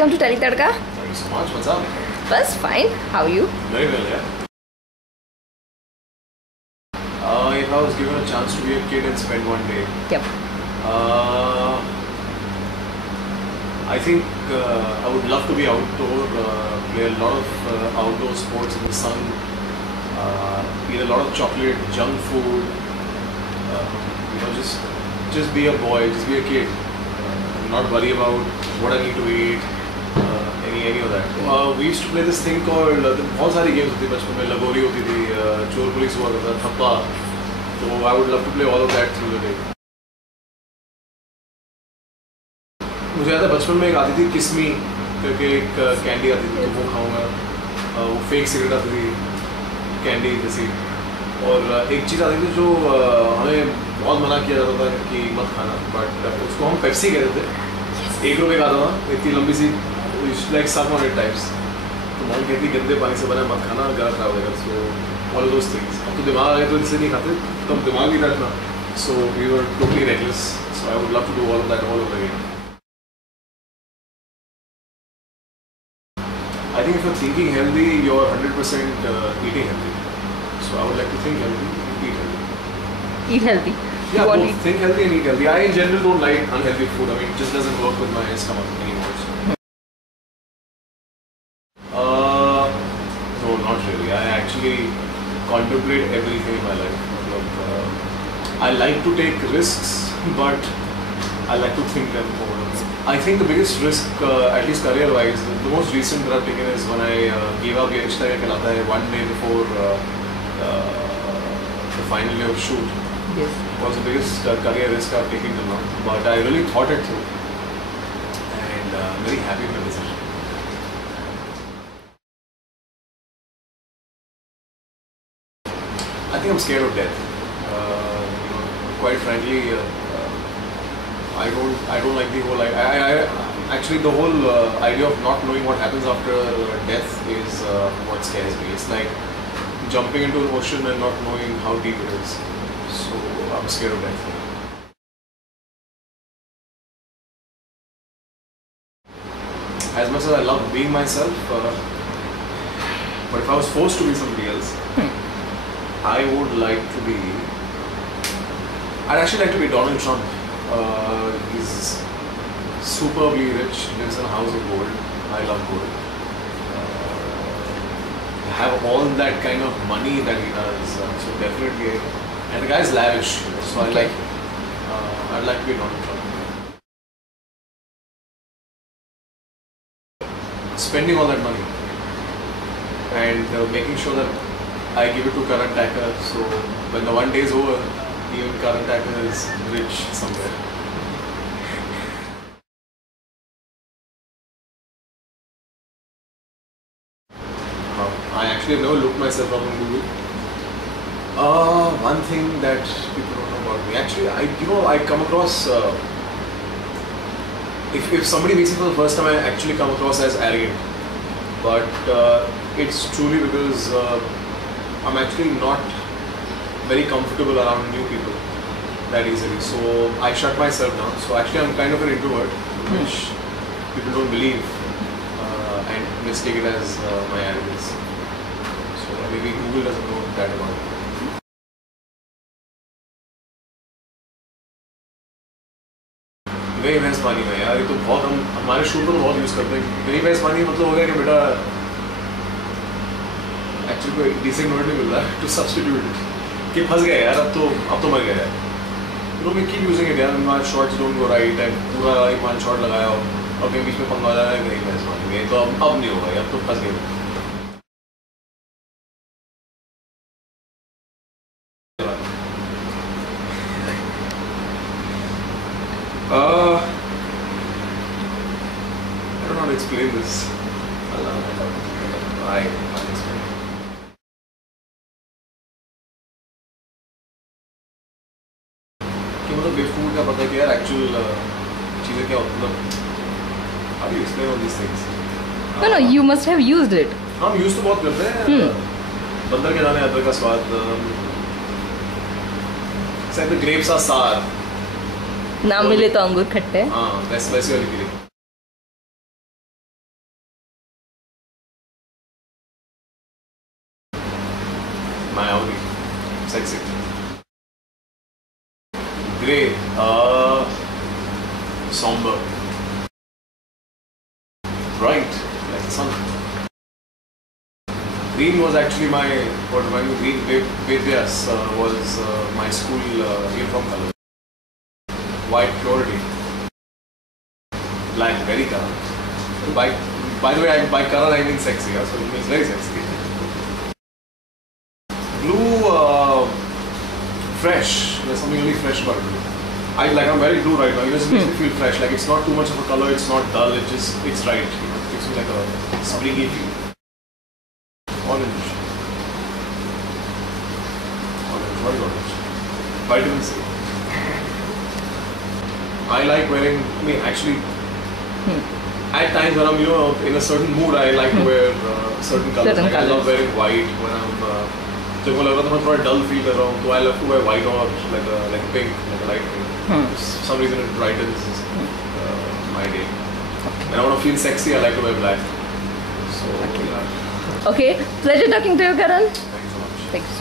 welcome to Tele Tadka. Thank you so much. What's up? Bus fine. How are you? Very well, yeah. If I was given a chance to be a kid and spend one day, Yep. I think I would love to be outdoor, play a lot of outdoor sports in the sun, eat a lot of chocolate, junk food, just be a boy, just be a kid, not worry about what I need to eat, any of that. We used to play this thing called, बहुत सारी games होती थी बचपन में, लगोरी होती थी, चोर पुलिस हुआ करता था, थप्पा. So I would love to play all of that through the day. मुझे याद है बचपन में एक आती थी किस्मी करके एक कैंडी आती थी, तो वो खाऊंगा. वो फेक सिगरेट आती थी कैंडी जैसी. और एक चीज़ आती थी जो हमें बहुत मना किया जाता था कि मत खाना, बट उसको हम पेप्सी कहते थे. 1 रुपये का आता था, इतनी लंबी सी, like some on it types. तो मॉम कहती गंदे पानी से बना मत खाना, गला खराब होगा. So all those things. अब तो दिमाग आ गया तो इससे नहीं खाते, तब दिमाग नहीं रखना. So we were totally reckless. So I would love to do all of that all over again. I think if you're thinking healthy, you're 100% eating healthy. So I would like to think healthy, eat healthy. Eat healthy. Yeah, Want both think healthy and eat healthy. I in general don't like unhealthy food. I mean, it just doesn't work with my stomach anymore. So. No, not really. I actually contemplate everything in my life. I like to take risks, but I like to think them over. I think the biggest risk, at least career-wise, the most recent that I've taken is when I gave up Ye Rishta Kya Kehlata Hai one day before the final day of shoot. Yes. It was the biggest career risk I've taken till now. But I really thought it through, and I'm very happy with the decision. I think I'm scared of death. Quite frankly. I don't like the whole. Actually the whole idea of not knowing what happens after death is what scares me. It's like jumping into an ocean and not knowing how deep it is. So I'm scared of death. As much as I love being myself, but if I was forced to be somebody else, I would like to be. I'd actually like to be Donald Trump. He's superbly rich, lives in a house of gold. I love gold. Have all that kind of money that he does. So definitely, and the guy's lavish. So I'd like to be Donald Trump. Spending all that money and making sure that I give it to Karan Thakur. So when the one day is over, even Karan Thakur is rich somewhere. I actually have never looked myself up on Google. One thing that people don't know about me. Actually, I come across. If somebody meets me for the first time, I actually come across as arrogant. But it's truly because I'm actually not very comfortable around new people that easily. So I shut myself down. So actually I'm kind of an introvert, which people don't believe and mistake it as my arrogance. So maybe Google doesn't know that about it. गई भैंस पानी में यार, ये तो बहुत हम हमारे शूट में बहुत यूज़ करते हैं. गई भैंस पानी मतलब हो गया कि बेटा एक्चुअली कोई डिसेंट वर्ड नहीं मिल रहा है टू सब्स्टिट्यूट कि फंस गया यार, अब तो मर गया यार. we keep using it यार. हमारे shots don't go right and पूरा एक वन शॉट लगाया और कहीं बीच में पंगा लगा है, गई भैंस पानी में. तो अब नहीं होगा यार, तो फंस गए. I don't know how to explain this. I can't explain. कि मतलब बेवकूफ़ का पता है कि यार एक्चुअल चीज़ें क्या होती हैं. How do you explain all these things? No, you must have used it. हम यूज़ तो बहुत करते हैं. बंदर के दाने अदरक का स्वाद. Said the grapes are sour. ना मिले तो अंगूर खट्टे. हाँ, वैसे वाली feeling. Grey. Somber. Bright, like the sun. Green was actually my, what when green Vedyas was my school uniform color. White purity. Black, very color. By the way, by color I mean sexy, so it means very sexy. Blue, fresh. There's something really fresh about blue. I'm very blue right now. It just makes me feel fresh. Like it's not too much of a color. It's not dull. It's right. You know, it gives me like a springy feel. Orange. Orange. What is orange? Vitamin C. I like wearing. I mean, actually, at times when I'm in a certain mood, I like to wear certain colors. Certain like I love colours. wearing white when I'm. जब वो लग रहा था मैं थोड़ा dull feel कर रहा हूँ, तो I love to wear white or like pink, like a light pink. For some reason it brightens my day. When I want to feel sexy, I like to wear black. So yeah. Okay, pleasure talking to you, Karan. Thank you so much. Thanks.